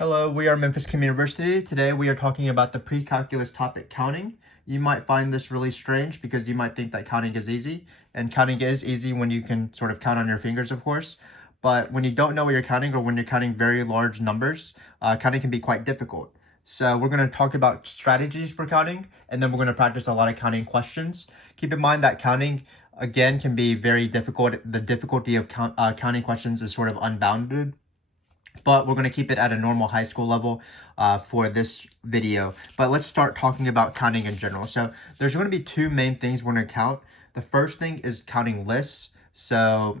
Hello, we are Memphis Community University. Today we are talking about the pre-calculus topic, counting. You might find this really strange because you might think that counting is easy, and counting is easy when you can sort of count on your fingers, of course. But when you don't know what you're counting, or when you're counting very large numbers, counting can be quite difficult. So we're going to talk about strategies for counting, and then we're going to practice a lot of counting questions. Keep in mind that counting, again, can be very difficult. The difficulty of counting questions is sort of unbounded, but we're going to keep it at a normal high school level for this video. But let's start talking about counting in general. So there's going to be two main things we're going to count. The first thing is counting lists. So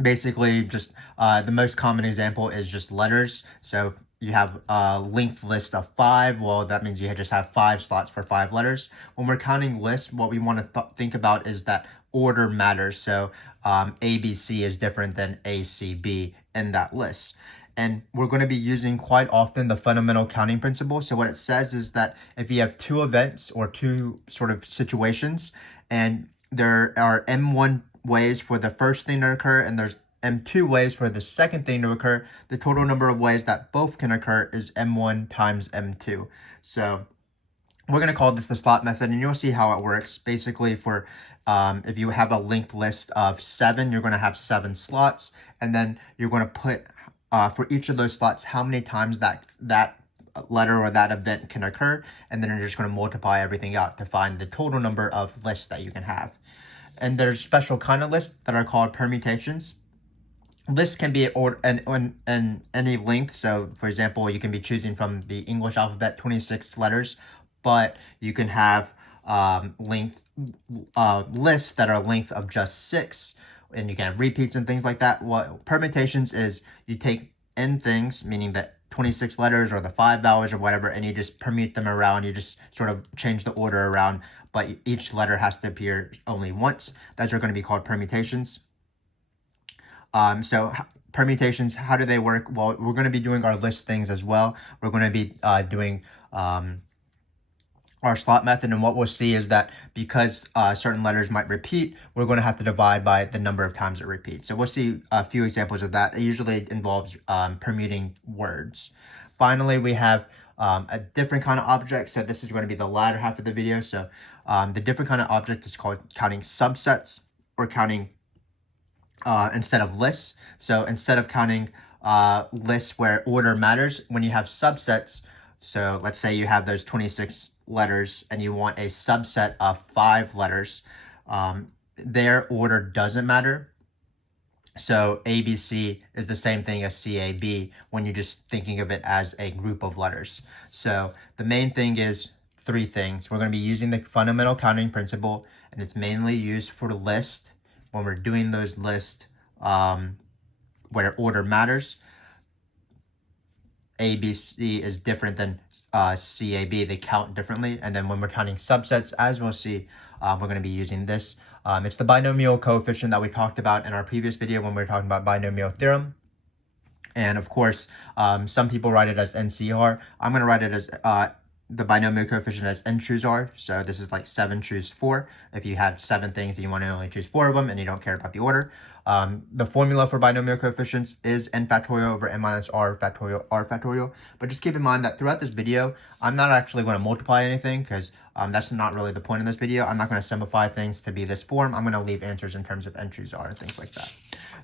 basically just the most common example is just letters. So you have a linked list of 5. Well, that means you just have 5 slots for 5 letters. When we're counting lists, what we want to think about is that order matters. So ABC is different than ACB in that list. And we're going to be using quite often the fundamental counting principle. So what it says is that if you have 2 events or 2 sort of situations, and there are M1 ways for the first thing to occur, and there's M2 ways for the second thing to occur, the total number of ways that both can occur is M1 times M2. So we're going to call this the slot method, and you'll see how it works. Basically, for if you have a linked list of 7, you're going to have 7 slots, and then you're going to put for each of those slots how many times that letter or that event can occur, and then you're just going to multiply everything out to find the total number of lists that you can have. And there's special kind of lists that are called permutations. Lists can be in any length. So, for example, you can be choosing from the English alphabet 26 letters, but you can have lists that are length of just 6, and you can have repeats and things like that. What permutations is, you take n things, meaning that 26 letters or the 5 vowels or whatever, and you just permute them around. You just sort of change the order around, but each letter has to appear only once. Those are going to be called permutations. So permutations, how do they work? Well, we're going to be doing our list things as well. We're going to be doing our slot method, and what we'll see is that because certain letters might repeat, we're going to have to divide by the number of times it repeats. So we'll see a few examples of that. It usually involves permuting words. Finally, we have a different kind of object. So this is going to be the latter half of the video. So the different kind of object is called counting subsets, or counting instead of lists. So instead of counting lists where order matters, when you have subsets, so let's say you have those 26 letters and you want a subset of 5 letters, their order doesn't matter. So ABC is the same thing as CAB when you're just thinking of it as a group of letters. So the main thing is 3 things. We're going to be using the fundamental counting principle, and it's mainly used for the list. When we're doing those lists where order matters, ABC is different than CAB. They count differently. And then when we're counting subsets, as we'll see, we're going to be using this. It's the binomial coefficient that we talked about in our previous video when we were talking about binomial theorem. And of course, some people write it as NCR. I'm going to write it as the binomial coefficient as n choose r. So this is like 7 choose 4. If you had 7 things and you want to only choose 4 of them and you don't care about the order. The formula for binomial coefficients is n factorial over n minus r factorial r factorial. But just keep in mind that throughout this video, I'm not actually going to multiply anything, because that's not really the point of this video. I'm not going to simplify things to be this form. I'm going to leave answers in terms of n choose r and things like that.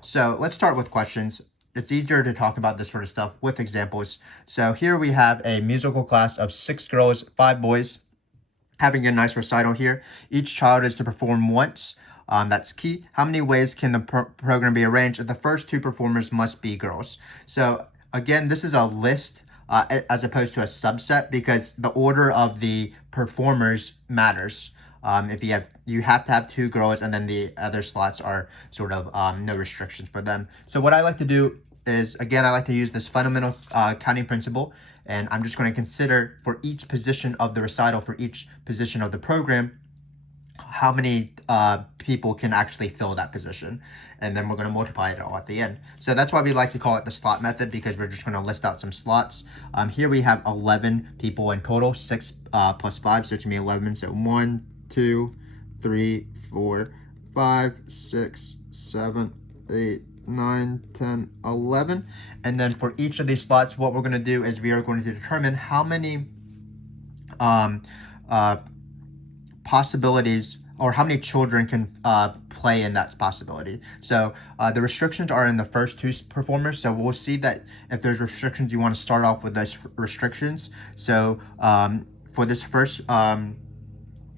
So let's start with questions. It's easier to talk about this sort of stuff with examples. So here we have a musical class of 6 girls, 5 boys, having a nice recital here. Each child is to perform once. That's key. How many ways can the program be arranged? The first 2 performers must be girls. So again, this is a list as opposed to a subset, because the order of the performers matters. If you have to have 2 girls, and then the other slots are sort of no restrictions for them. So what I like to do is, again, I like to use this fundamental counting principle, and I'm just going to consider for each position of the recital, for each position of the program, how many people can actually fill that position, and then we're going to multiply it all at the end. So that's why we like to call it the slot method, because we're just going to list out some slots. Here we have 11 people in total, 6 plus 5, so it's going to be 11. So 1, 2, 3, 4, 5, 6, 7, 8, 9, 10, 11. And then for each of these slots, what we're going to do is we are going to determine how many possibilities or how many children can play in that possibility. So the restrictions are in the first two performers. So we'll see that if there's restrictions, you want to start off with those restrictions. So for this first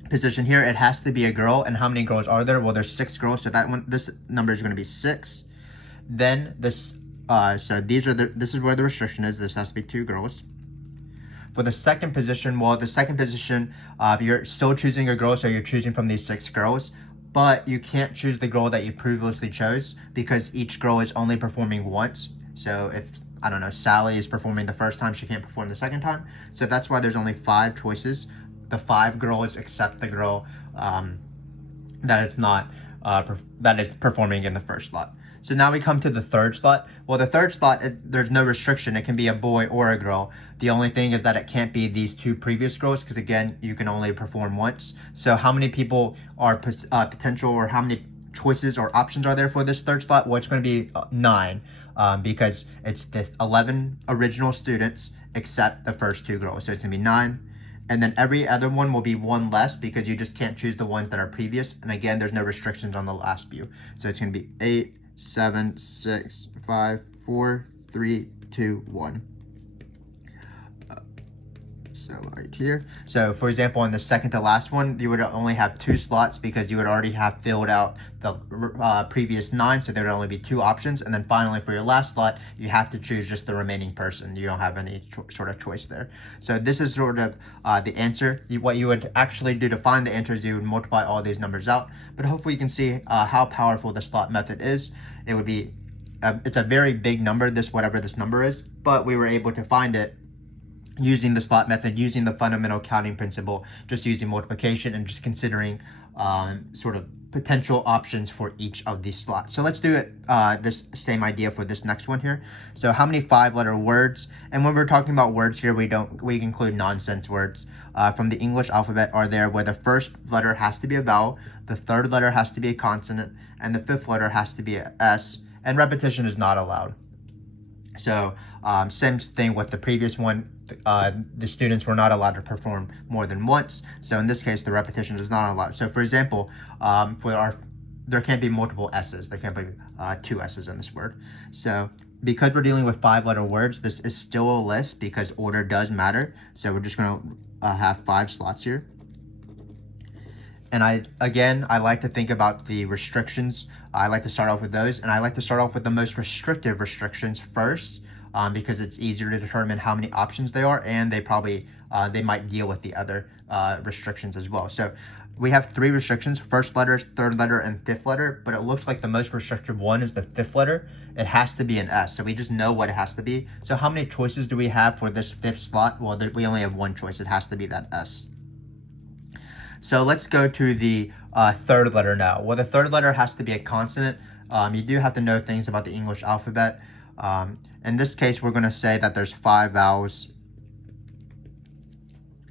position here, it has to be a girl. And how many girls are there? Well, there's 6 girls. So this number is going to be 6. Then this, so this is where the restriction is. This has to be 2 girls. For the second position, well, the second position, you're still choosing a girl, so you're choosing from these 6 girls, but you can't choose the girl that you previously chose because each girl is only performing once. So if, I don't know, Sally is performing the first time, she can't perform the second time. So that's why there's only 5 choices. The 5 girls except the girl that is not, that is performing in the first slot. So now we come to the third slot. Well, the third slot, there's no restriction. It can be a boy or a girl. The only thing is that it can't be these 2 previous girls because, again, you can only perform once. So how many people are potential, or how many choices or options are there for this third slot? Well, it's going to be 9 because it's the 11 original students except the first 2 girls. So it's going to be 9. And then every other one will be 1 less because you just can't choose the ones that are previous. And again, there's no restrictions on the last view. So it's going to be 8, 7, 6, 5, 4, 3, 2, 1. So right here. So for example, in the second to last one, you would only have 2 slots because you would already have filled out the previous 9. So there would only be 2 options. And then finally, for your last slot, you have to choose just the remaining person. You don't have any sort of choice there. So this is sort of the answer. What you would actually do to find the answer is you would multiply all these numbers out. But hopefully you can see how powerful the slot method is. It would be, it's a very big number, whatever this number is, but we were able to find it using the slot method, using the fundamental counting principle, just using multiplication and just considering sort of potential options for each of these slots. So let's do it this same idea for this next one here. So how many 5-letter words? And when we're talking about words here, we include nonsense words from the English alphabet are there where the first letter has to be a vowel, the third letter has to be a consonant, and the 5th letter has to be a S, and repetition is not allowed. So same thing with the previous one. The students were not allowed to perform more than once. So in this case, the repetition is not allowed. So for example, there can't be multiple S's. There can't be 2 S's in this word. So because we're dealing with 5-letter words, this is still a list because order does matter. So we're just going to have 5 slots here. And I like to think about the restrictions. I like to start off with those, and I like to start off with the most restrictive restrictions first because it's easier to determine how many options there are, and they might deal with the other restrictions as well. So we have 3 restrictions: first letter, third letter, and 5th letter, but it looks like the most restrictive one is the 5th letter. It has to be an S, so we just know what it has to be. So how many choices do we have for this 5th slot? Well, we only have 1 choice. It has to be that S. So let's go to the 3rd letter now. Well, the 3rd letter has to be a consonant. You do have to know things about the English alphabet. In this case, we're going to say that there's 5 vowels.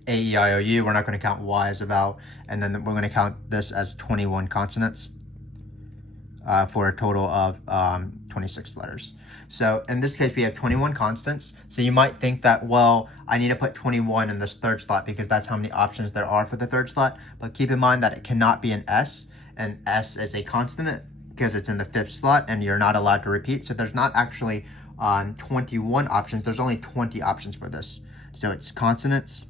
A, E, I, O, U. We're not going to count Y as a vowel. And then we're going to count this as 21 consonants for a total of 26 letters. So in this case, we have 21 consonants. So you might think that, well, I need to put 21 in this 3rd slot because that's how many options there are for the 3rd slot. But keep in mind that it cannot be an S, and S is a consonant because it's in the 5th slot and you're not allowed to repeat. So there's not actually 21 options. There's only 20 options for this. So it's consonants,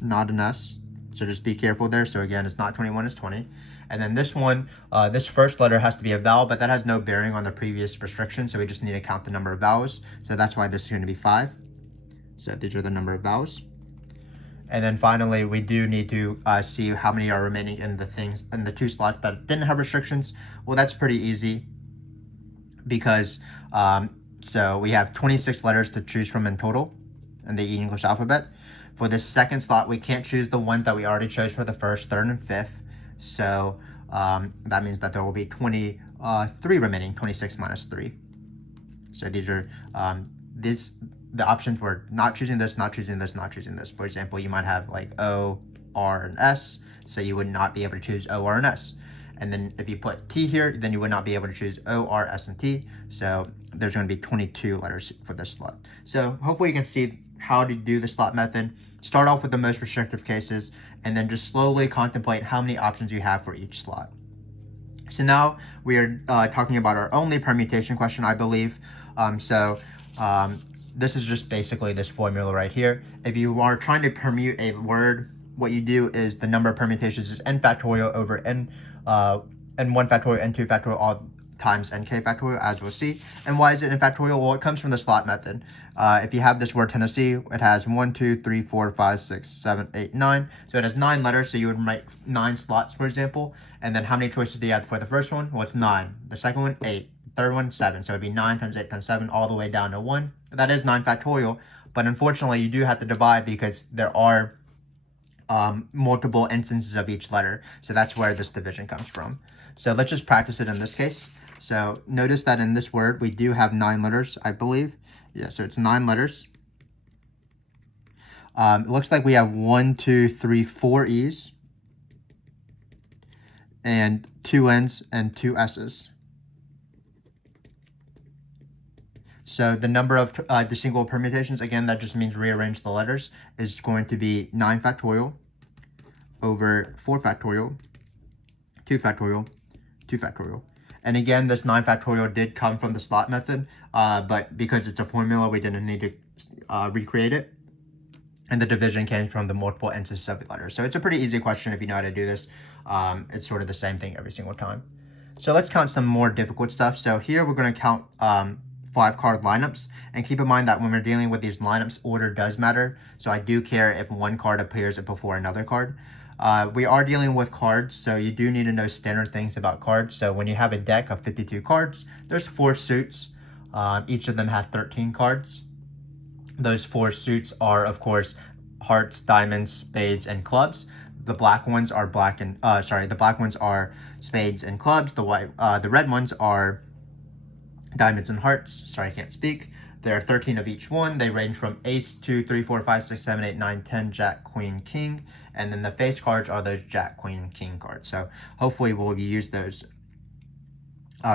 not an S. So just be careful there. So again, it's not 21, it's 20. And then this one, this first letter has to be a vowel, but that has no bearing on the previous restriction. So we just need to count the number of vowels. So that's why this is going to be 5. So these are the number of vowels. And then finally, we do need to see how many are remaining in the 2 slots that didn't have restrictions. Well, that's pretty easy because so we have 26 letters to choose from in total in the English alphabet. For this 2nd slot, we can't choose the ones that we already chose for the 1st, 3rd, and 5th. So that means that there will be 23 remaining, 26 minus 3. So these are the options were not choosing this, not choosing this, not choosing this. For example, you might have like O, R, and S, so you would not be able to choose O, R, and S. And then if you put T here, then you would not be able to choose O, R, S, and T. So there's going to be 22 letters for this slot. So hopefully you can see how to do the slot method. Start off with the most restrictive cases, and then just slowly contemplate how many options you have for each slot. So now we are talking about our only permutation question, I believe. This is just basically this formula right here. If you are trying to permute a word, what you do is the number of permutations is n factorial over n1 factorial, n2 factorial, all times nk factorial, as we'll see. And why is it n factorial? Well, it comes from the slot method. If you have this word Tennessee, it has 1, 2, 3, 4, 5, 6, 7, 8, 9. So it has 9 letters, so you would write 9 slots, for example. And then how many choices do you have for the first one? Well, it's 9. The second one, 8. Third one, 7. So it'd be 9 times 8 times 7 all the way down to 1. That is 9 factorial, but unfortunately you do have to divide because there are multiple instances of each letter. So that's where this division comes from. So let's just practice it in this case. So notice that in this word we do have 9 letters, I believe. Yeah, so it's 9 letters. It looks like we have 1, 2, 3, 4 E's and 2 N's and 2 S's. So the number of distinguishable permutations, again, that just means rearrange the letters, is going to be 9 factorial over 4 factorial, 2 factorial, 2 factorial. And again, this 9 factorial did come from the slot method, but because it's a formula, we didn't need to recreate it. And the division came from the multiple instances of the letters. So it's a pretty easy question if you know how to do this. It's sort of the same thing every single time. So let's count some more difficult stuff. So here we're going to count 5 card lineups, and keep in mind that when we're dealing with these lineups, order does matter. So I do care if one card appears before another card. We are dealing with cards, so you do need to know standard things about cards. So when you have a deck of 52 cards, there's 4 suits. Each of them have 13 cards. Those 4 suits are, of course, hearts, diamonds, spades, and clubs. The black ones are the black ones are spades and clubs. The red ones are diamonds and hearts. Sorry, I can't speak. There are 13 of each one. They range from ace, 2, 3, 4, 5, 6, 7, 8, 9, 10, jack, queen, king. And then the face cards are those jack, queen, king cards. So hopefully we'll use those,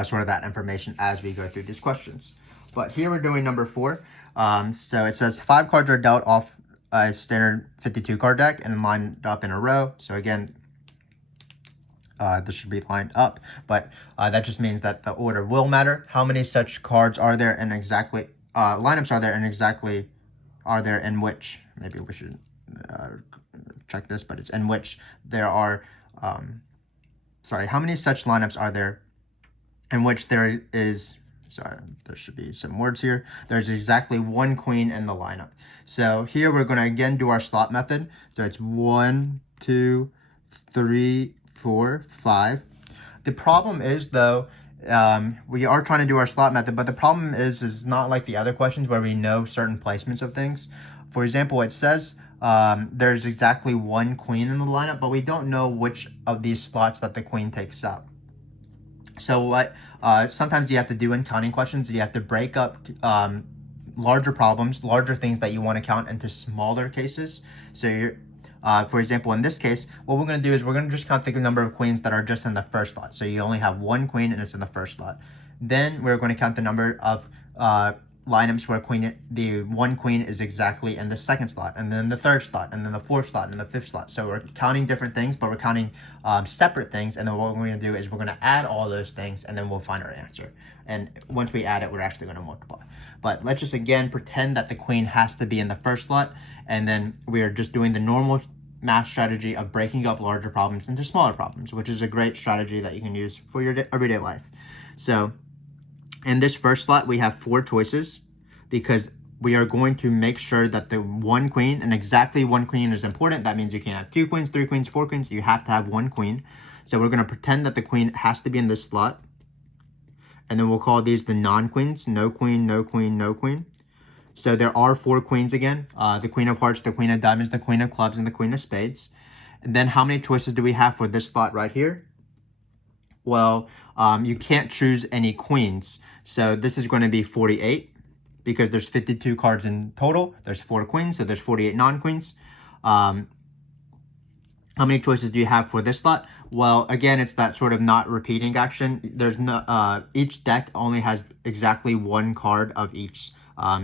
sort of that information as we go through these questions. But here we're doing number 4. So it says 5 cards are dealt off a standard 52 card deck and lined up in a row. So again, this should be lined up, but that just means that the order will matter. How many such cards are there, and exactly lineups are there, and exactly are there in which, maybe we should check this, but it's in which there are, how many such lineups are there in which there is, there should be some words here. There's exactly 1 queen in the lineup. So here we're going to again do our slot method. So it's 1, 2, 3, 4, 5. The problem is, though, we are trying to do our slot method, but the problem is not like the other questions where we know certain placements of things. For example, it says there's exactly 1 queen in the lineup, but we don't know which of these slots that the queen takes up. So what sometimes you have to do in counting questions, you have to break up larger problems, larger things that you want to count into smaller cases. So you're for example, in this case, what we're going to do is we're going to just count the number of queens that are just in the first slot. So you only have 1 queen and it's in the first slot. Then we're going to count the number of lineups where the 1 queen is exactly in the second slot, and then the third slot, and then the fourth slot, and the fifth slot. So we're counting different things, but we're counting separate things. And then what we're going to do is we're going to add all those things, and then we'll find our answer. And once we add it, we're actually going to multiply. But let's just again pretend that the queen has to be in the first slot, and then we are just doing the normal math strategy of breaking up larger problems into smaller problems, which is a great strategy that you can use for your everyday life. So in this first slot, we have 4 choices because we are going to make sure that the 1 queen, and exactly 1 queen is important. That means you can't have 2 queens, 3 queens, 4 queens. You have to have 1 queen. So we're going to pretend that the queen has to be in this slot. And then we'll call these the non-queens. No queen, no queen, no queen. So there are 4 queens again. The queen of hearts, the queen of diamonds, the queen of clubs, and the queen of spades. And then how many choices do we have for this slot right here? Well, you can't choose any queens. So this is going to be 48 because there's 52 cards in total. There's 4 queens, so there's 48 non-queens. How many choices do you have for this slot? Well, again, it's that sort of not repeating action. There's no each deck only has exactly one card of each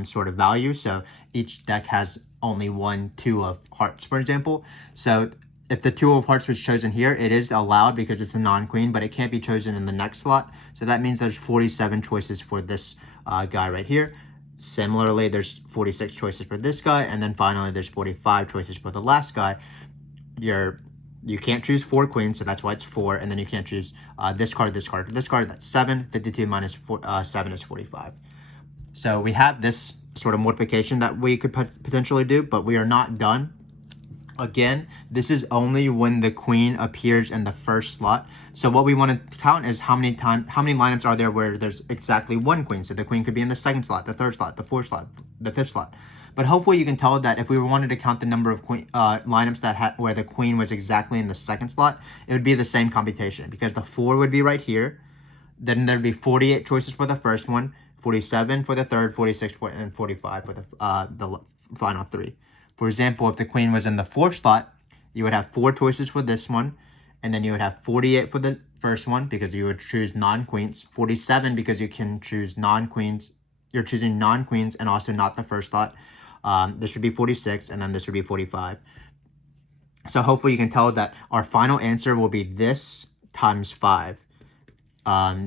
sort of value. So each deck has only two of hearts, for example. So if the two of hearts was chosen here, it is allowed because it's a non-queen, but it can't be chosen in the next slot. So that means there's 47 choices for this guy right here. Similarly, there's 46 choices for this guy, and then finally there's 45 choices for the last guy. You can't choose 4 queens, so that's why it's 4, and then you can't choose this card, this card, this card. That's 7. 52 minus 7 is 45. So we have this sort of multiplication that we could potentially do, but we are not done. Again, this is only when the queen appears in the first slot. So what we want to count is how many lineups are there where there's exactly one queen. So the queen could be in the second slot, the third slot, the fourth slot, the fifth slot. But hopefully you can tell that if we wanted to count the number of lineups that where the queen was exactly in the second slot, it would be the same computation because the 4 would be right here. Then there'd be 48 choices for the first one, 47 for the third, 46 and 45 for the final 3. For example, if the queen was in the fourth slot, you would have 4 choices for this one, and then you would have 48 for the first one because you would choose non-queens, 47 because you can choose non-queens. You're choosing non-queens and also not the first slot. This would be 46, and then this would be 45. So hopefully you can tell that our final answer will be this times 5.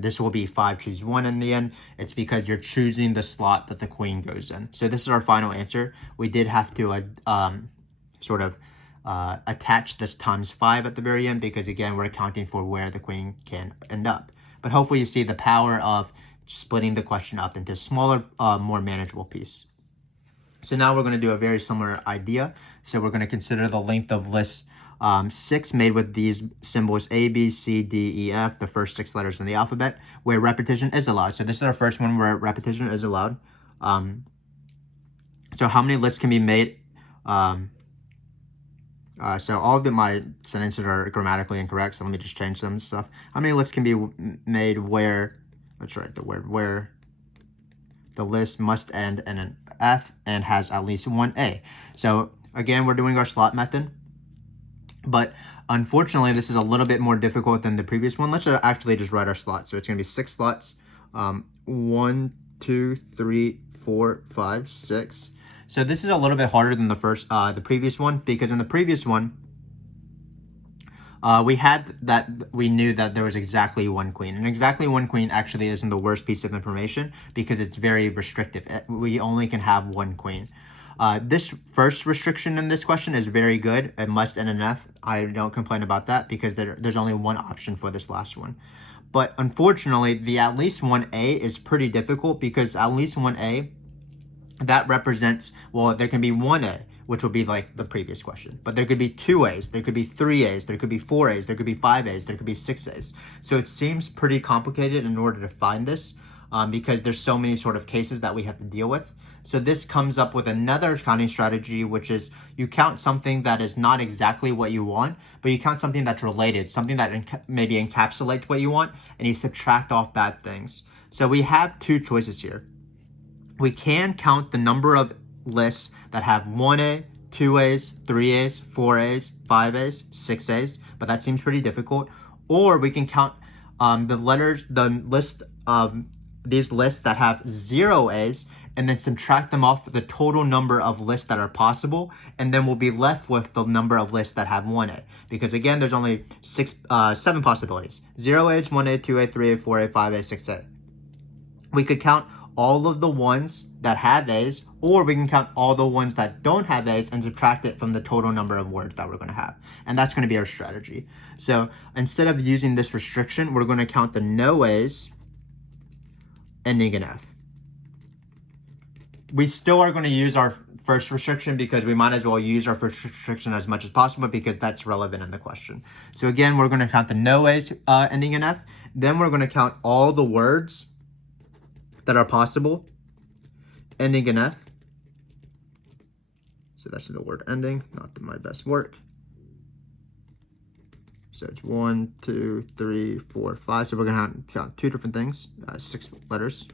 This will be 5 choose 1 in the end. It's because you're choosing the slot that the queen goes in. So this is our final answer. We did have to attach this times 5 at the very end because, again, we're accounting for where the queen can end up. But hopefully you see the power of splitting the question up into smaller, more manageable piece. So now we're going to do a very similar idea. So we're going to consider the length of list 6 made with these symbols A, B, C, D, E, F, the first 6 letters in the alphabet, where repetition is allowed. So this is our first one where repetition is allowed. So how many lists can be made? So all of my sentences are grammatically incorrect, so let me just change some stuff. How many lists can be made where, let's write the word, where the list must end in an F and has at least one A. So again, we're doing our slot method, but unfortunately, this is a little bit more difficult than the previous one. Let's actually just write our slots. So it's going to be 6 slots. 1, 2, 3, 4, 5, 6. So this is a little bit harder than the previous one, because in the previous one, we knew that there was exactly one queen, and exactly one queen actually isn't the worst piece of information because it's very restrictive. We only can have one queen. This first restriction in this question is very good. It must end in F. I don't complain about that because there's only one option for this last one. But unfortunately, the at least one A is pretty difficult because at least one A, that represents, well, there can be one A, which will be like the previous question. But there could be 2 A's, there could be 3 A's, there could be 4 A's, there could be 5 A's, there could be 6 A's. So it seems pretty complicated in order to find this because there's so many sort of cases that we have to deal with. So this comes up with another counting strategy, which is you count something that is not exactly what you want, but you count something that's related, something that maybe encapsulates what you want, and you subtract off bad things. So we have 2 choices here. We can count the number of lists that have 1A, 2 A's, 3 A's, 4 A's, 5 A's, 6 A's, but that seems pretty difficult. Or we can count the list of these lists that have 0 A's and then subtract them off the total number of lists that are possible, and then we'll be left with the number of lists that have 1A. Because again, there's only 7 possibilities. 0 A's, 1A, 2A, 3A, 4A, 5A, 6A. We could count all of the ones that have A's, or we can count all the ones that don't have A's and subtract it from the total number of words that we're going to have. And that's going to be our strategy. So instead of using this restriction, we're going to count the no A's ending in F. We still are going to use our first restriction because we might as well use our first restriction as much as possible because that's relevant in the question. So again, we're going to count the no A's ending in F. Then we're going to count all the words that are possible ending in F. So that's the word ending, not my best work. So it's 1, 2, 3, 4, 5. So we're going to count 2 different things, 6 letters.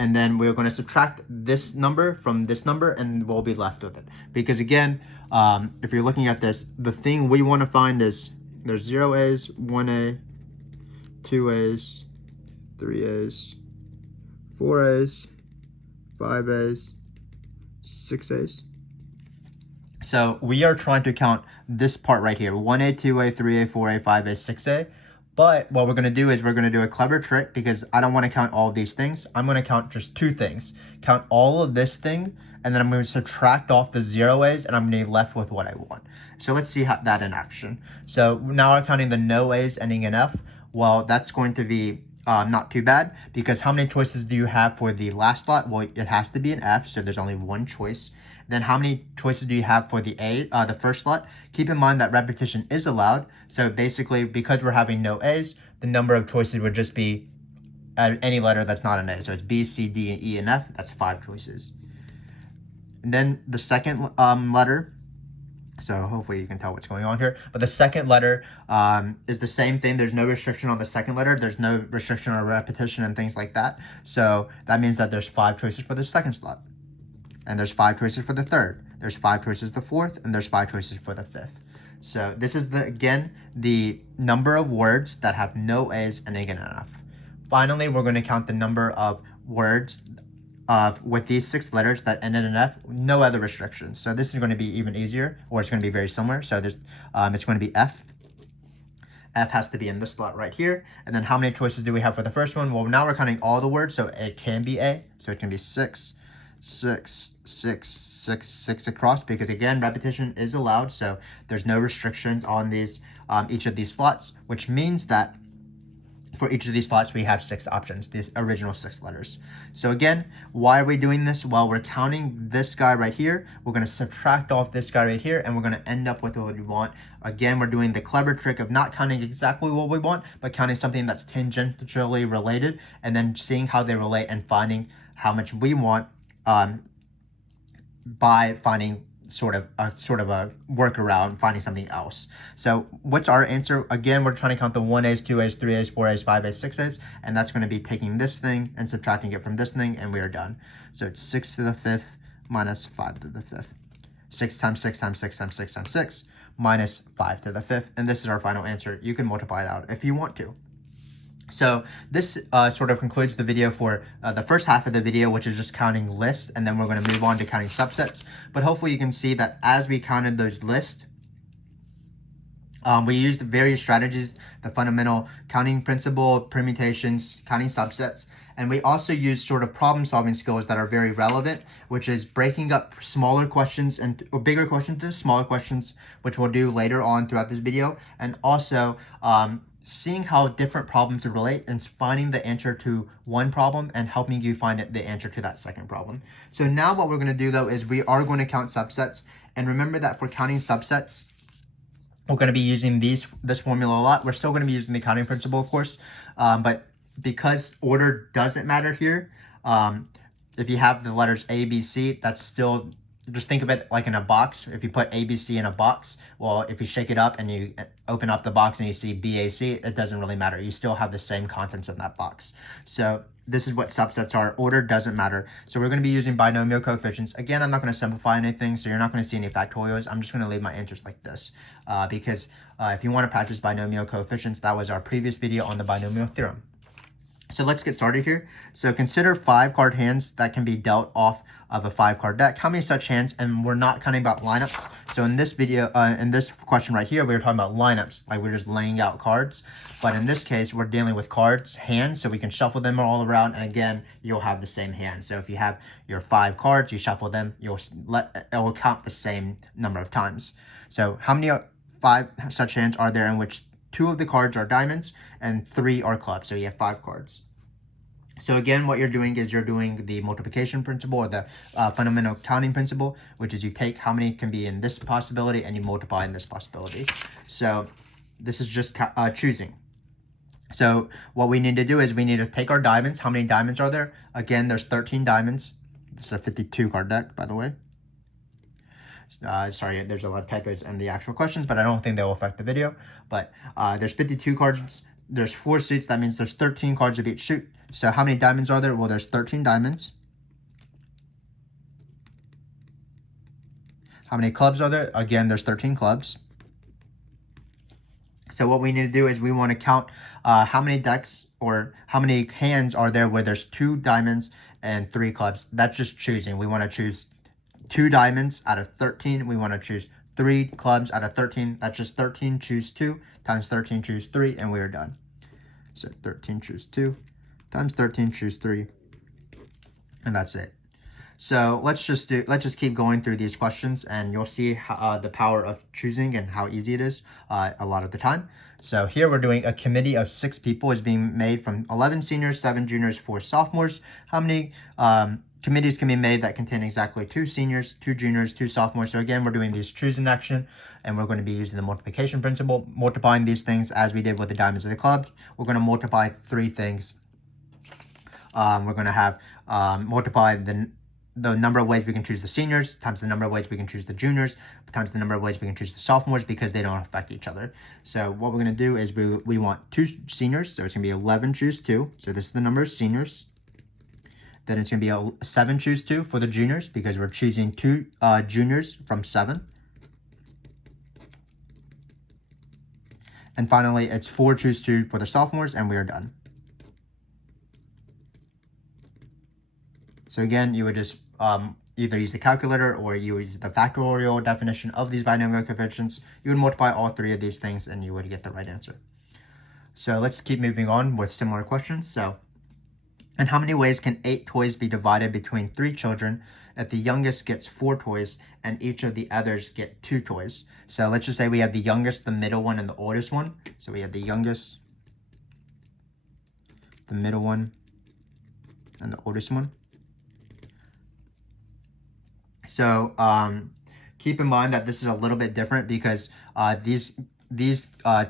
And then we're going to subtract this number from this number, and we'll be left with it. Because again, if you're looking at this, the thing we want to find is There's 0 A's, 1 A, 2 A's, 3 A's, 4 A's, 5 A's, 6 A's. So we are trying to count this part right here, 1A, 2A, 3A, 4A, 5A, 6A. But what we're going to do is we're going to do a clever trick because I don't want to count all of these things. I'm going to count just two things. Count all of this thing, and then I'm going to subtract off the 0 A's, and I'm going to be left with what I want. So let's see that in action. So now I'm counting the no A's ending in F. Well, that's going to be not too bad, because how many choices do you have for the last slot? Well, it has to be an F, so there's only one choice. Then how many choices do you have for the the first slot? Keep in mind that repetition is allowed. So basically, because we're having no A's, the number of choices would just be any letter that's not an A. So it's B, C, D, E, and F. That's 5 choices. And then the second letter, so hopefully you can tell what's going on here. But the second letter is the same thing. There's no restriction on the second letter. There's no restriction on repetition and things like that. So that means that there's 5 choices for the second slot. And there's 5 choices for the third. There's 5 choices for the fourth, and there's 5 choices for the fifth. So this is, again, the number of words that have no A's ending in F. Finally, we're going to count the number of words with these 6 letters that end in an F, no other restrictions. So this is going to be even easier, or it's going to be very similar. So there's, it's going to be F. F has to be in this slot right here. And then how many choices do we have for the first one? Well, now we're counting all the words, so it can be A. So it can be 6, 6, 6, 6, 6 across, because again, repetition is allowed, so there's no restrictions on these each of these slots, which means that for each of these slots we have 6 options, these original 6 letters. So again, why are we doing this? Well, we're counting this guy right here, we're going to subtract off this guy right here, and we're going to end up with what we want. Again, we're doing the clever trick of not counting exactly what we want, but counting something that's tangentially related, and then seeing how they relate and finding how much we want by finding sort of a workaround, finding something else. So what's our answer? Again, we're trying to count the 1A's, 2A's, 3A's, 4A's, 5A's, 6A's, and that's going to be taking this thing and subtracting it from this thing, and we are done. So it's 6 to the 5th minus 5 to the 5th. 6 times 6 times 6 times 6 times 6 minus 5 to the 5th, and this is our final answer. You can multiply it out if you want to. So this sort of concludes the video for the first half of the video, which is just counting lists, and then we're going to move on to counting subsets. But hopefully you can see that as we counted those lists, we used various strategies, the fundamental counting principle, permutations, counting subsets, and we also used sort of problem-solving skills that are very relevant, which is breaking up smaller questions or bigger questions into smaller questions, which we'll do later on throughout this video, and also seeing how different problems relate and finding the answer to one problem and helping you find the answer to that second problem. So now what we're going to do though is we are going to count subsets, and remember that for counting subsets, we're going to be using this formula a lot. We're still going to be using the counting principle, of course, but because order doesn't matter here, if you have the letters A, B, C, that's still, just think of it like in a box. If you put A, B, C in a box, well, if you shake it up and you open up the box and you see B, A, C, it doesn't really matter. You still have the same contents in that box. So this is what subsets are. Order doesn't matter. So we're going to be using binomial coefficients. Again, I'm not going to simplify anything, so you're not going to see any factorials. I'm just going to leave my answers like this because if you want to practice binomial coefficients, that was our previous video on the binomial theorem. So let's get started here. So consider 5 card hands that can be dealt off of a 5-card deck. How many such hands? And we're not counting about lineups. So in this video, in this question right here, we were talking about lineups, like we're just laying out cards. But in this case, we're dealing with cards, hands, so we can shuffle them all around. And again, you'll have the same hand. So if you have your 5 cards, you shuffle them, it will count the same number of times. So how many 5 such hands are there in which 2 of the cards are diamonds and 3 are clubs? So you have 5 cards. So again, what you're doing is you're doing the multiplication principle, or the fundamental counting principle, which is you take how many can be in this possibility and you multiply in this possibility. So this is just choosing. So what we need to do is we need to take our diamonds. How many diamonds are there? Again, there's 13 diamonds. This is a 52 card deck, by the way. Sorry, there's a lot of typos in the actual questions, but I don't think they will affect the video. But there's 52 cards. There's 4 suits. That means there's 13 cards of each suit. So how many diamonds are there? Well, there's 13 diamonds. How many clubs are there? Again, there's 13 clubs. So what we need to do is we want to count how many decks or how many hands are there where there's 2 diamonds and 3 clubs. That's just choosing. We want to choose 2 diamonds out of 13. We want to choose 3 clubs out of 13. That's just 13, choose 2, times 13, choose 3, and we are done. So 13, choose 2, times 13, choose 3, and that's it. So let's just keep going through these questions, and you'll see how, the power of choosing and how easy it is a lot of the time. So here we're doing a committee of 6 people is being made from 11 seniors, 7 juniors, 4 sophomores. How many committees can be made that contain exactly 2 seniors, 2 juniors, 2 sophomores? So again, we're doing this choosing action, and we're going to be using the multiplication principle, multiplying these things as we did with the diamonds of the club. We're going to multiply 3 things. We're going to have multiply the number of ways we can choose the seniors times the number of ways we can choose the juniors times the number of ways we can choose the sophomores, because they don't affect each other. So what we're going to do is we want 2 seniors, so it's going to be 11 choose 2. So this is the number of seniors. Then it's going to be 7 choose 2 for the juniors, because we're choosing 2 juniors from 7. And finally, it's 4 choose 2 for the sophomores, and we are done. So again, you would just either use the calculator or you use the factorial definition of these binomial coefficients. You would multiply all 3 of these things and you would get the right answer. So let's keep moving on with similar questions. So, in how many ways can 8 toys be divided between 3 children if the youngest gets 4 toys and each of the others get 2 toys? So let's just say we have the youngest, the middle one, and the oldest one. So we have the youngest, the middle one, and the oldest one. So keep in mind that this is a little bit different because these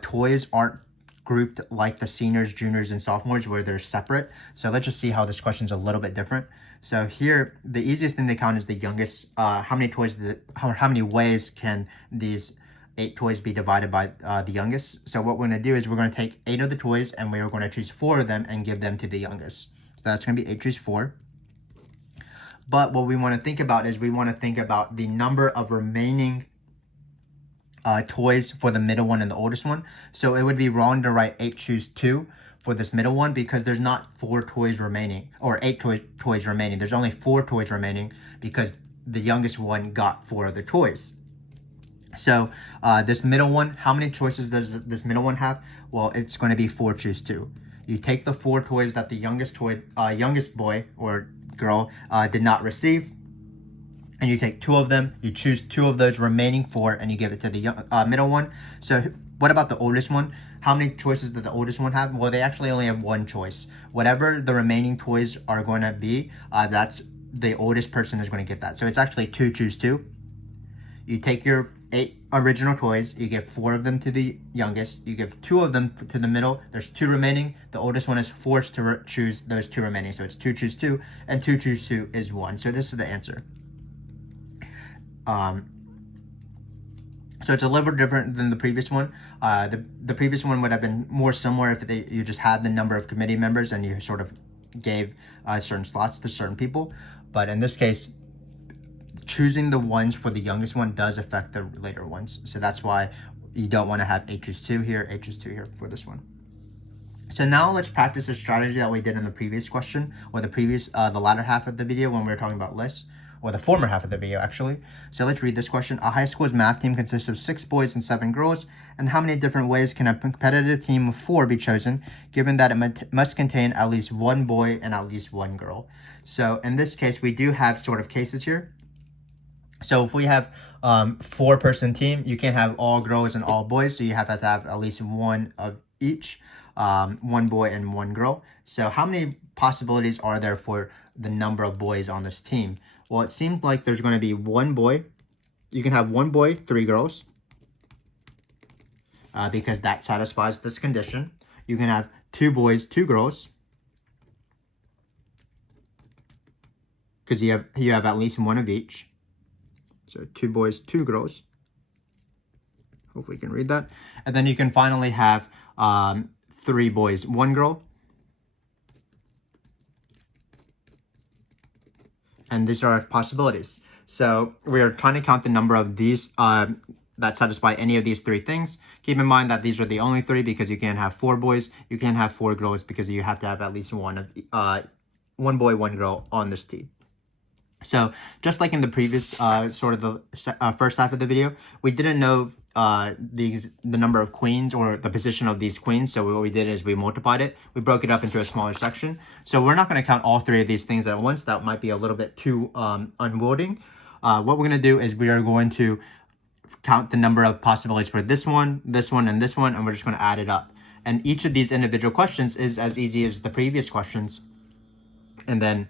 toys aren't grouped like the seniors, juniors, and sophomores where they're separate. So let's just see how this question is a little bit different. So here, the easiest thing to count is the youngest. How many toys? How many ways can these 8 toys be divided by the youngest? So what we're going to do is we're going to take 8 of the toys and we're going to choose 4 of them and give them to the youngest. So that's going to be 8 choose 4. But what we want to think about is we want to think about the number of remaining toys for the middle one and the oldest one. So it would be wrong to write 8 choose 2 for this middle one because there's not 4 toys remaining or 8 toys remaining. There's only 4 toys remaining because the youngest one got 4 of the toys. So this middle one, how many choices does this middle one have? Well, it's going to be 4 choose 2. You take the 4 toys that the youngest boy or girl did not receive, and you take 2 of them, you choose 2 of those remaining 4 and you give it to the middle one. So what about the oldest one? How many choices did the oldest one have? Well, they actually only have 1 choice. Whatever the remaining toys are going to be, that's the oldest person is going to get that. So it's actually 2 choose 2. You take your 8 original toys, you give 4 of them to the youngest, you give 2 of them to the middle, there's 2 remaining, the oldest one is forced to choose those 2 remaining, so it's 2 choose 2, and 2 choose 2 is 1, so this is the answer. So it's a little different than the previous one. The previous one would have been more similar if you just had the number of committee members and you sort of gave certain slots to certain people, but in this case, choosing the ones for the youngest one does affect the later ones. So that's why you don't want to have 8 choose 2 here, 8 choose 2 here for this one. So now let's practice a strategy that we did in the previous question, or the latter half of the video when we were talking about lists, or the former half of the video actually. So let's read this question. A high school's math team consists of 6 boys and 7 girls, and how many different ways can a competitive team of 4 be chosen, given that it must contain at least 1 boy and at least 1 girl? So in this case, we do have sort of cases here. So if we have 4-person team, you can't have all girls and all boys, so you have to have at least 1 of each, 1 boy and 1 girl. So how many possibilities are there for the number of boys on this team? Well, it seems like there's going to be 1 boy. You can have 1 boy, 3 girls, because that satisfies this condition. You can have 2 boys, 2 girls, because you have at least 1 of each. So 2 boys, 2 girls. Hopefully you can read that. And then you can finally have 3 boys, 1 girl. And these are possibilities. So we are trying to count the number of these that satisfy any of these three things. Keep in mind that these are the only three because you can't have 4 boys, you can't have 4 girls because you have to have at least one boy, 1 girl on this team. So just like in the previous sort of the first half of the video, we didn't know the number of queens or the position of these queens. So what we did is we multiplied it. We broke it up into a smaller section. So we're not going to count all 3 of these things at once. That might be a little bit too unwielding. What we're going to do is we are going to count the number of possibilities for this one, and this one, and we're just going to add it up. And each of these individual questions is as easy as the previous questions. And then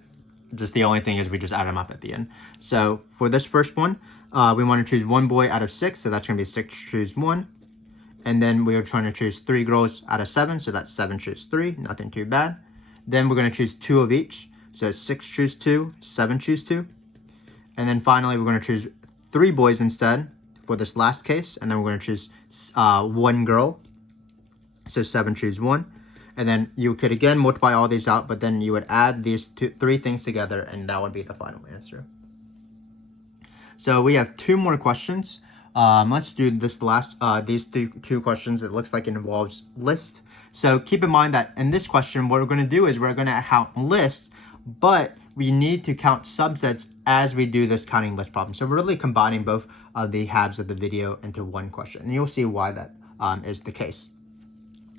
just the only thing is we just add them up at the end. So for this first one, we want to choose 1 boy out of 6. So that's going to be 6 choose 1. And then we are trying to choose 3 girls out of 7. So that's 7 choose 3. Nothing too bad. Then we're going to choose 2 of each. So 6 choose 2, 7 choose 2. And then finally, we're going to choose 3 boys instead for this last case. And then we're going to choose 1 girl. So 7 choose 1. And then you could again multiply all these out, but then you would add these 3 things together, and that would be the final answer. So we have 2 more questions. Let's do this last these 2 questions. It looks like it involves list. So keep in mind that in this question, what we're going to do is we're going to count lists, but we need to count subsets as we do this counting list problem. So we're really combining both of the halves of the video into one question, and you'll see why that is the case.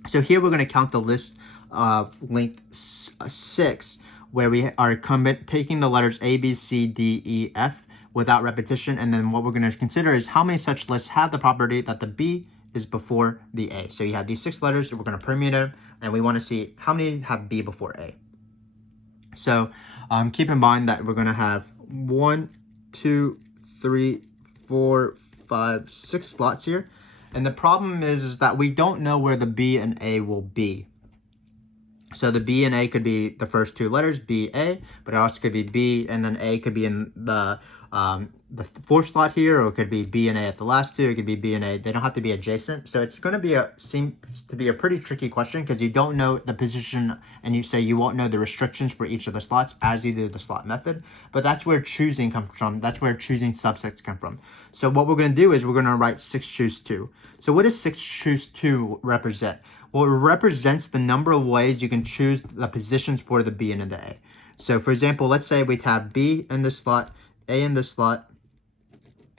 So here we're going to count the list of length 6, where we are taking the letters A, B, C, D, E, F without repetition. And then what we're going to consider is how many such lists have the property that the B is before the A. So you have these 6 letters, we're going to permute them, and we want to see how many have B before A. So keep in mind that we're going to have 1, 2, 3, 4, 5, 6 slots here. And the problem is that we don't know where the B and A will be. So the B and A could be the first 2 letters, B, A, but it also could be B and then A could be in the 4th slot here, or it could be B and A at the last 2. It could be B and A. They don't have to be adjacent. So it's going to seem to be a pretty tricky question because you don't know the position, and you won't know the restrictions for each of the slots as you do the slot method. But that's where choosing comes from. That's where choosing subsets come from. So what we're going to do is we're going to write 6 choose 2. So what does 6 choose 2 represent? Well, it represents the number of ways you can choose the positions for the B and the A. So for example, let's say we have B in this slot, A in this slot,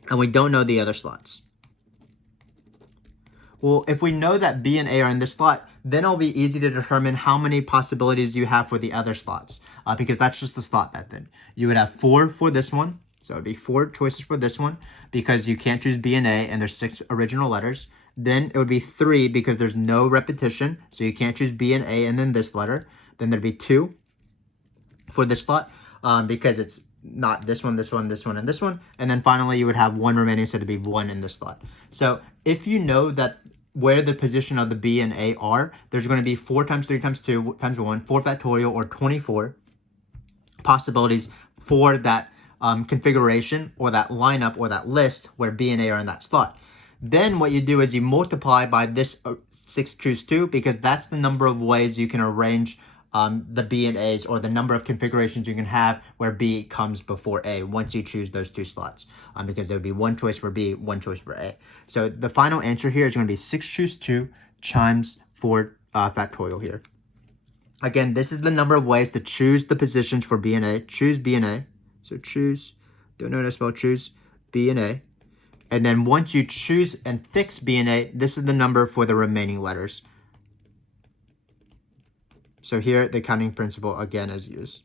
and we don't know the other slots. Well, if we know that B and A are in this slot, then it'll be easy to determine how many possibilities you have for the other slots, because that's just the slot method. You would have 4 for this one, so it would be 4 choices for this one, because you can't choose B and A, and there's 6 original letters. Then it would be 3 because there's no repetition, so you can't choose B and A and then this letter. Then there'd be 2 for this slot, because it's not this one, this one, this one, and this one. And then finally, you would have 1 remaining, so it'd be 1 in this slot. So if you know that where the position of the B and A are, there's going to be 4 times 3 times 2 times 1, 4 factorial, or 24 possibilities for that configuration or that lineup or that list where B and A are in that slot. Then what you do is you multiply by this 6 choose 2, because that's the number of ways you can arrange the B and A's, or the number of configurations you can have where B comes before A once you choose those 2 slots, because there would be 1 choice for B, 1 choice for A. So the final answer here is going to be 6 choose 2 times 4 factorial here. Again, this is the number of ways to choose the positions for B and A. Choose B and A. So choose, don't know how to spell choose, B and A. And then once you choose and fix B and A, this is the number for the remaining letters. So here, the counting principle again is used.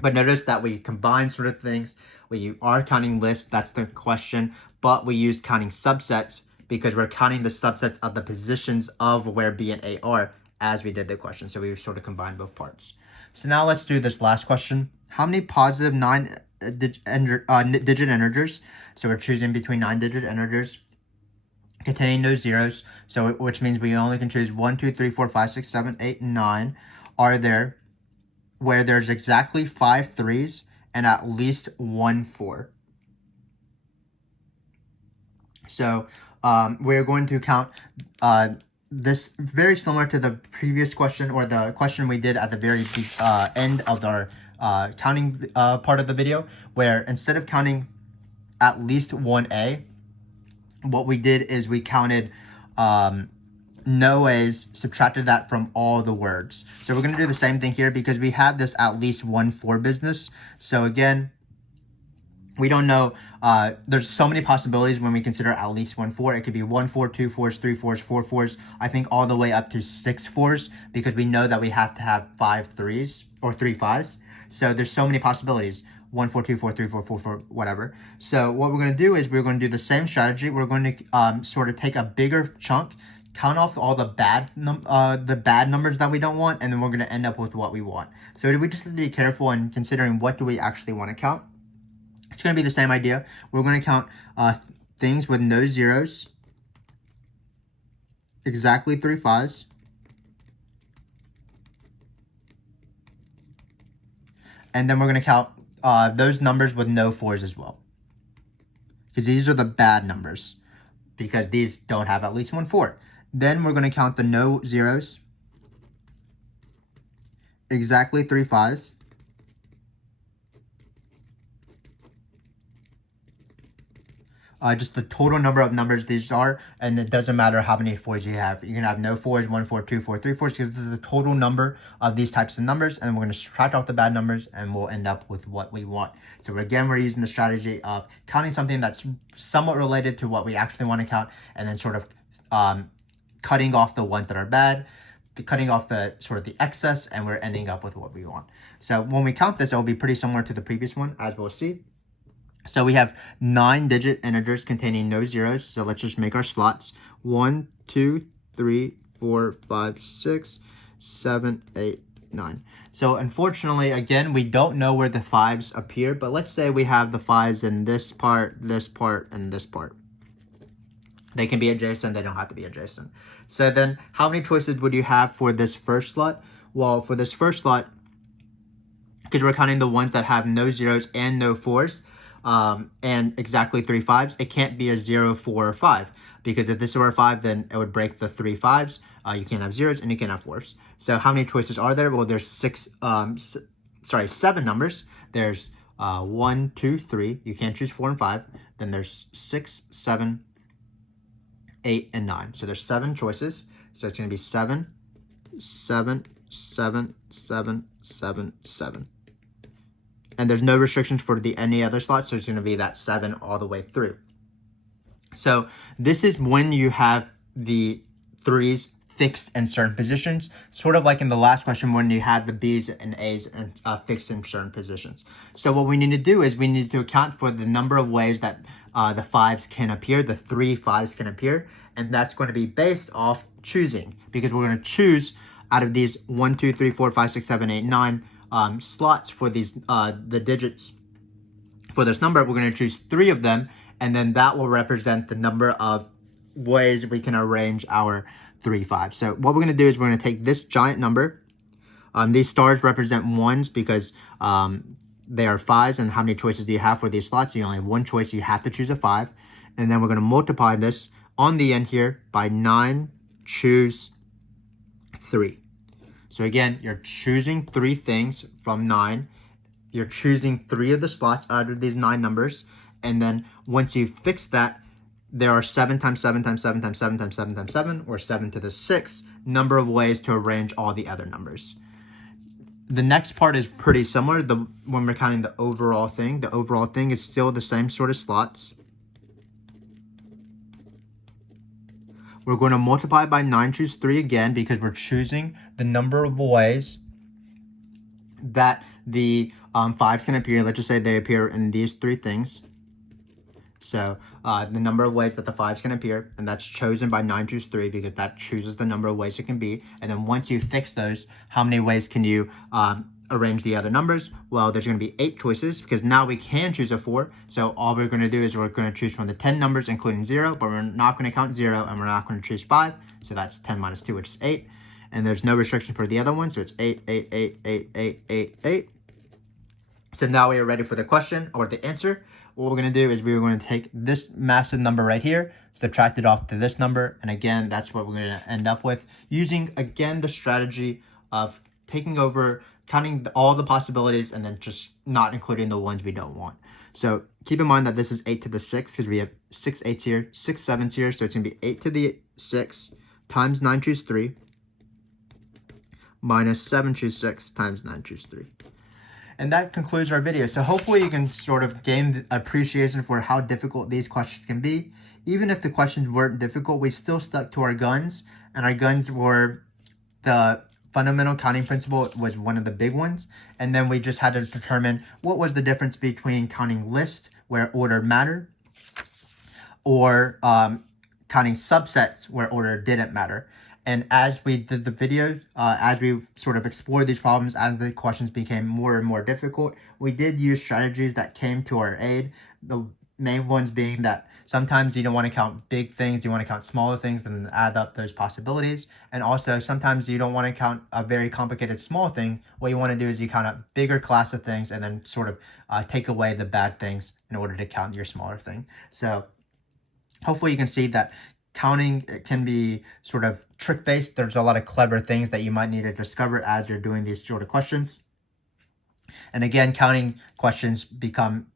But notice that we combine sort of things. We are counting lists, that's the question, but we use counting subsets because we're counting the subsets of the positions of where B and A are as we did the question. So we sort of combine both parts. So now let's do this last question. How many positive 9-digit integers? So we're choosing between 9-digit integers containing no zeros. So which means we only can choose 1, 2, 3, 4, 5, 6, 7, 8, 9 are there where there's exactly 5 3s and at least 1 4. So we're going to count this very similar to the previous question, or the question we did at the very end of our counting part of the video, where instead of counting at least 1A, what we did is we counted no A's, subtracted that from all the words. So we're going to do the same thing here because we have this at least 1 4 business. So again, we don't know. There's so many possibilities when we consider at least 1 4. It could be 1 4, 2 4s, 3 4s, 4 4s. I think all the way up to 6 4s because we know that we have to have 5 3s or 3 5s. So there's so many possibilities. 1 4 2 4 3 4 4 4 whatever. So what we're going to do is we're going to do the same strategy. We're going to sort of take a bigger chunk, count off all the bad numbers that we don't want, and then we're going to end up with what we want. So we just have to be careful in considering what do we actually want to count. It's going to be the same idea. We're going to count things with no zeros, exactly 3 5s, and then we're going to count those numbers with no 4s as well, because these are the bad numbers, because these don't have at least 1 4. Then we're going to count the no zeros, exactly 3 5s, just the total number of numbers these are, and it doesn't matter how many 4s you have. You can have no 4s, 1 4, 2 4, 3 4s, because this is the total number of these types of numbers, and we're going to subtract off the bad numbers, and we'll end up with what we want. So again, we're using the strategy of counting something that's somewhat related to what we actually want to count, and then sort of cutting off the ones that are bad, cutting off the sort of the excess, and we're ending up with what we want. So when we count this, it will be pretty similar to the previous one, as we'll see. So we have 9-digit integers containing no zeros. So let's just make our slots. 1, 2, 3, 4, 5, 6, 7, 8, 9. So unfortunately, again, we don't know where the 5s appear, but let's say we have the 5s in this part, and this part. They can be adjacent, they don't have to be adjacent. So then how many choices would you have for this first slot? Well, for this first slot, because we're counting the ones that have no zeros and no 4s, and exactly 3 5s, it can't be a 0, 4, or 5, because if this were a 5, then it would break the 3 5s. You can't have zeros and you can't have 4s. So how many choices are there? Well, there's 7 numbers. There's 1, 2, 3. You can't choose 4 and 5. Then there's 6, 7, 8, and 9. So there's 7 choices. So it's going to be 7, 7, 7, 7, 7, 7. And there's no restrictions for any other slot, so it's going to be that 7 all the way through. So this is when you have the 3s fixed in certain positions, sort of like in the last question when you had the B's and A's and fixed in certain positions. So what we need to do is we need to account for the number of ways that the 5s can appear, the 3 5s can appear, and that's going to be based off choosing, because we're going to choose out of these 1, 2, 3, 4, 5, 6, 7, 8, 9 slots for these the digits for this number. We're going to choose 3 of them, and then that will represent the number of ways we can arrange our 3 5s. So what we're going to do is we're going to take this giant number. These stars represent 1s because they are 5s, and how many choices do you have for these slots? You only have 1 choice. You have to choose a 5, and then we're going to multiply this on the end here by 9, choose 3. So again, you're choosing 3 things from 9. You're choosing 3 of the slots out of these 9 numbers. And then once you fix that, there are 7 times 7 times 7 times 7 times 7 times 7, or 7 to the 6th number of ways to arrange all the other numbers. The next part is pretty similar. When we're counting the overall thing is still the same sort of slots. We're going to multiply by 9, choose 3 again, because we're choosing the number of ways that the 5s can appear. Let's just say they appear in these 3 things. So the number of ways that the 5s can appear, and that's chosen by 9, choose 3, because that chooses the number of ways it can be. And then once you fix those, how many ways can you arrange the other numbers? Well, there's going to be 8 choices, because now we can choose a 4. So all we're going to do is we're going to choose from the 10 numbers, including 0, but we're not going to count 0, and we're not going to choose 5. So that's 10 minus 2, which is 8. And there's no restriction for the other one, so it's 8, 8, 8, 8, 8, 8, 8. So now we are ready for the question or the answer. What we're going to do is we're going to take this massive number right here, subtract it off to this number, and again, that's what we're going to end up with, using, again, the strategy of taking over, counting all the possibilities, and then just not including the ones we don't want. So keep in mind that this is 8 to the 6 because we have 6 8s here, 6 7s here. So it's going to be 8 to the 6 times 9 choose 3 minus 7 choose 6 times 9 choose 3. And that concludes our video. So hopefully you can sort of gain the appreciation for how difficult these questions can be. Even if the questions weren't difficult, we still stuck to our guns. And our guns were the fundamental counting principle was one of the big ones. And then we just had to determine what was the difference between counting lists where order mattered or counting subsets where order didn't matter. And as we did the video, as we sort of explored these problems, as the questions became more and more difficult, we did use strategies that came to our aid. The main ones being that sometimes you don't want to count big things, you want to count smaller things and add up those possibilities. And also sometimes you don't want to count a very complicated small thing. What you want to do is you count a bigger class of things and then sort of take away the bad things in order to count your smaller thing. So hopefully you can see that counting can be sort of trick-based. There's a lot of clever things that you might need to discover as you're doing these sort of questions. And again, counting questions become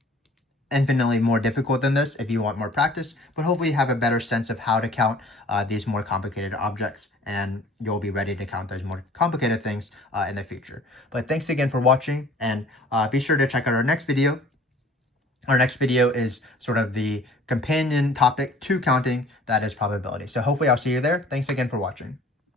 infinitely more difficult than this if you want more practice, but hopefully you have a better sense of how to count these more complicated objects, and you'll be ready to count those more complicated things in the future. But thanks again for watching, and be sure to check out our next video. Our next video is sort of the companion topic to counting, that is probability. So hopefully I'll see you there. Thanks again for watching.